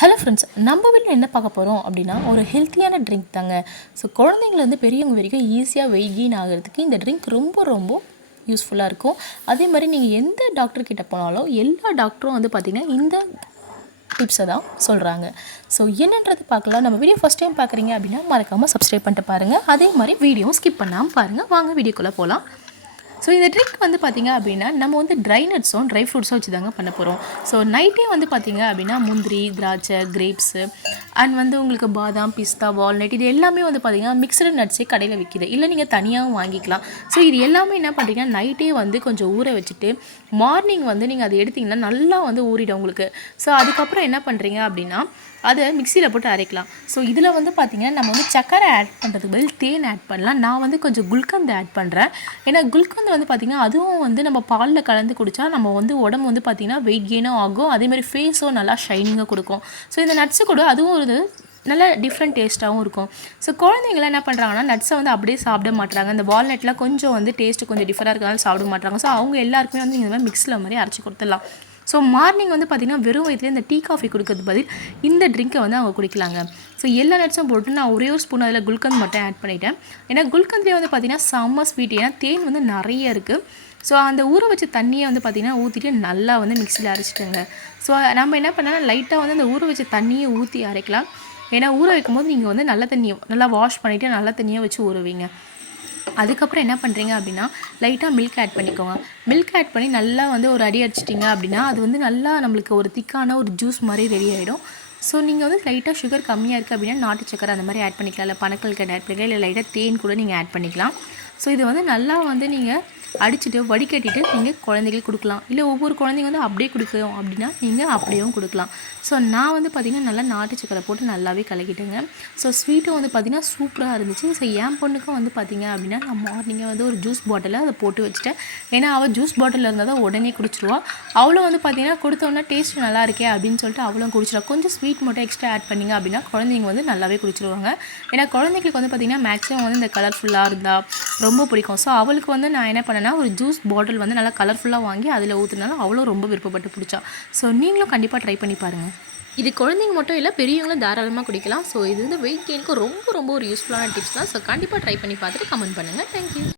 Hello friends, நம்ம வீட்டில் என்ன பார்க்க போகிறோம் அப்படின்னா ஒரு ஹெல்த்தியான ட்ரிங்க் தாங்க. ஸோ குழந்தைங்கலேருந்து பெரியவங்க வரைக்கும் ஈஸியாக வெயிட் கெயின் ஆகிறதுக்கு இந்த ட்ரிங்க் ரொம்ப ரொம்ப யூஸ்ஃபுல்லாக இருக்கும். அதே மாதிரி நீங்கள் எந்த டாக்டர் கிட்ட போனாலும் எல்லா டாக்டரும் வந்து பார்த்திங்கன்னா இந்த டிப்ஸை தான் சொல்கிறாங்க. ஸோ என்னன்றது பார்க்கலாம். நம்ம வீடியோ ஃபஸ்ட் டைம் பார்க்குறீங்க அப்படின்னா மறக்காமல் சப்ஸ்கிரைப் பண்ணிட்டு பாருங்கள். அதே மாதிரி வீடியோவும் ஸ்கிப் பண்ணாமல் பாருங்கள். வாங்க வீடியோக்குள்ளே போகலாம். ஸோ இந்த ட்ரிங்க் வந்து பார்த்திங்க அப்படின்னா நம்ம வந்து ட்ரை நட்ஸும் ட்ரை ஃப்ரூட்ஸும் வச்சு தாங்க பண்ண போகிறோம். ஸோ நைட்டே வந்து பார்த்திங்க அப்படின்னா முந்திரி, திராட்சை, கிரேப்ஸு அண்ட் வந்து உங்களுக்கு பாதாம், பிஸ்தா, வால்நட் இது எல்லாமே வந்து பார்த்திங்கன்னா மிக்சடு நட்ஸே கடையில் விற்கிது. இல்லை நீங்கள் தனியாகவும் வாங்கிக்கலாம். ஸோ இது எல்லாமே என்ன பண்ணுறீங்கன்னா நைட்டே வந்து கொஞ்சம் ஊற வச்சுட்டு மார்னிங் வந்து நீங்கள் அதை எடுத்திங்கன்னா நல்லா வந்து ஊறிடும் உங்களுக்கு. ஸோ அதுக்கப்புறம் என்ன பண்ணுறீங்க அப்படின்னா அதை மிக்சியில் போட்டு அரைக்கலாம். ஸோ இதில் வந்து பார்த்திங்கன்னா நம்ம வந்து சக்கரை ஆட் பண்ணுறதுக்கு பதில் தேன் ஆட் பண்ணலாம். நான் வந்து கொஞ்சம் குல்கந்த் ஆட் பண்ணுறேன். ஏன்னா குல்கந்த் வந்து பார்த்திங்கன்னா அதுவும் வந்து நம்ம பாலில் கலந்து குடித்தா நம்ம வந்து உடம்பு வந்து பார்த்திங்கன்னா வெயிட் கெயினும் ஆகும். அதேமாதிரி ஃபேஸும் நல்லா ஷைனிங்காக கொடுக்கும். ஸோ இந்த நட்ஸு கூட அதுவும் ஒரு நல்ல டிஃப்ரெண்ட் டேஸ்ட்டாகவும் இருக்கும். ஸோ குழந்தைங்களாம் என்ன பண்ணுறாங்கன்னா நட்ஸை வந்து அப்படியே சாப்பிட மாட்டாங்க. இந்த வால்நட்லாம் கொஞ்சம் வந்து டேஸ்ட்டு கொஞ்சம் டிஃபராக இருக்கிறதால சாப்பிட மாட்டாங்க. ஸோ அவங்க எல்லாருக்குமே வந்து இந்த மாதிரி மிக்ஸில் மாதிரி அரைச்சி கொடுத்துடலாம். ஸோ மார்னிங் வந்து பார்த்திங்கன்னா வெறும் வயிற்றுல இந்த டீ காஃபி குடிக்கிறது பதில் இந்த ட்ரிங்க்கை வந்து அவங்க குடிக்கலாங்க. ஸோ எல்லா நட்ஸும் போட்டு நான் ஒரே ஒரு ஸ்பூன் அதில் குல்கந்த் மட்டும் ஆட் பண்ணிட்டேன். ஏன்னா குல்கந்த்லேயே வந்து பார்த்திங்கன்னா செம்ம ஸ்வீட். ஏன்னா தேன் வந்து நிறைய இருக்குது. ஸோ அந்த ஊற வச்ச தண்ணியை வந்து பார்த்திங்கன்னா ஊற்றிட்டு நல்லா வந்து மிக்சியில் அரைச்சிட்டேங்க. ஸோ நம்ம என்ன பண்ணால் லைட்டாக வந்து அந்த ஊற வச்ச தண்ணியை ஊற்றி அரைக்கலாம். ஏன்னா ஊற வைக்கும் போது நீங்கள் வந்து நல்ல தண்ணியை நல்லா வாஷ் பண்ணிவிட்டு நல்ல தண்ணியை வச்சு ஊறுவீங்க. அதுக்கப்புறம் என்ன பண்ணுறீங்க அப்படின்னா லைட்டாக மில்க் ஆட் பண்ணிக்கோங்க. மில்க் ஆட் பண்ணி நல்லா வந்து ஒரு அடி அடிச்சிட்டிங்க அப்படின்னா அது வந்து நல்லா நம்மளுக்கு ஒரு திக்கான ஒரு ஜூஸ் மாதிரி ரெடி ஆகிடும். ஸோ நீங்கள் வந்து லைட்டாக சுகர் கம்மியாக இருக்குது அப்படின்னா நாட்டு சக்கரை அந்த மாதிரி ஆட் பண்ணிக்கலாம். இல்லை பனக்கல்கண்டு ஆட் பண்ணிக்கலாம். இல்லை லைட்டாக தேன் கூட நீங்கள் ஆட் பண்ணிக்கலாம். ஸோ இது வந்து நல்லா வந்து நீங்கள் அடிச்சுட்டு வடிகட்டிட்டு நீங்கள் குழந்தைகளுக்கு கொடுக்கலாம். இல்லை ஒவ்வொரு குழந்தைங்க வந்து அப்படியே கொடுக்கணும் அப்படின்னா நீங்கள் அப்படியும் கொடுக்கலாம். ஸோ நான் வந்து பார்த்திங்கன்னா நல்லா நாட்டு சக்கரை போட்டு நல்லாவே கலக்கிட்டேங்க. ஸோ ஸ்வீட்டும் வந்து பார்த்திங்கன்னா சூப்பராக இருந்துச்சு. ஸோ என் பொண்ணுக்கும் வந்து பார்த்திங்க அப்படின்னா நான் மார்னிங்கே வந்து ஒரு ஜூஸ் பாட்டிலில் அதை போட்டு வச்சுட்டேன். ஏன்னா அவள் ஜூஸ் பாட்டிலில் இருந்தால் தான் உடனே குடிச்சிருவாள். அவளும் வந்து பார்த்திங்கன்னா கொடுத்தோன்னா டேஸ்ட் நல்லா இருக்கே அப்படின்னு சொல்லிட்டு அவளும் குடிச்சிடுவா. கொஞ்சம் ஸ்வீட் மட்டும் எக்ஸ்ட்ரா ஆட் பண்ணிங்க அப்படின்னா குழந்தைங்க வந்து நல்லாவே குடிச்சிருவாங்க. ஏன்னா குழந்தைங்களுக்கு வந்து பார்த்திங்கன்னா மேக்ஸிமம் வந்து இந்த கலர்ஃபுல்லாக இருந்தால் ரொம்ப பிடிக்கும். ஸோ அவளுக்கு வந்து நான் என்ன பண்ணேன்னா ஒரு ஜூஸ் பாட்டில் வந்து நல்லா கலர்ஃபுல்லாக வாங்கி அதில் ஊற்றுனாலும் அவளும் ரொம்ப விருப்பப்பட்டு பிடிச்சா. ஸோ நீங்களும் கண்டிப்பாக ட்ரை பண்ணி பாருங்கள். இது குழந்தைங்க மட்டும் இல்லை, பெரியவங்களும் தாராளமாக குடிக்கலாம். ஸோ இது வந்து வெயிட் கெயினுக்கு ரொம்ப ரொம்ப ஒரு யூஸ்ஃபுல்லான டிப்ஸ் தான். ஸோ கண்டிப்பாக ட்ரை பண்ணி பார்த்துட்டு கமெண்ட் பண்ணுங்கள். தேங்க்யூ.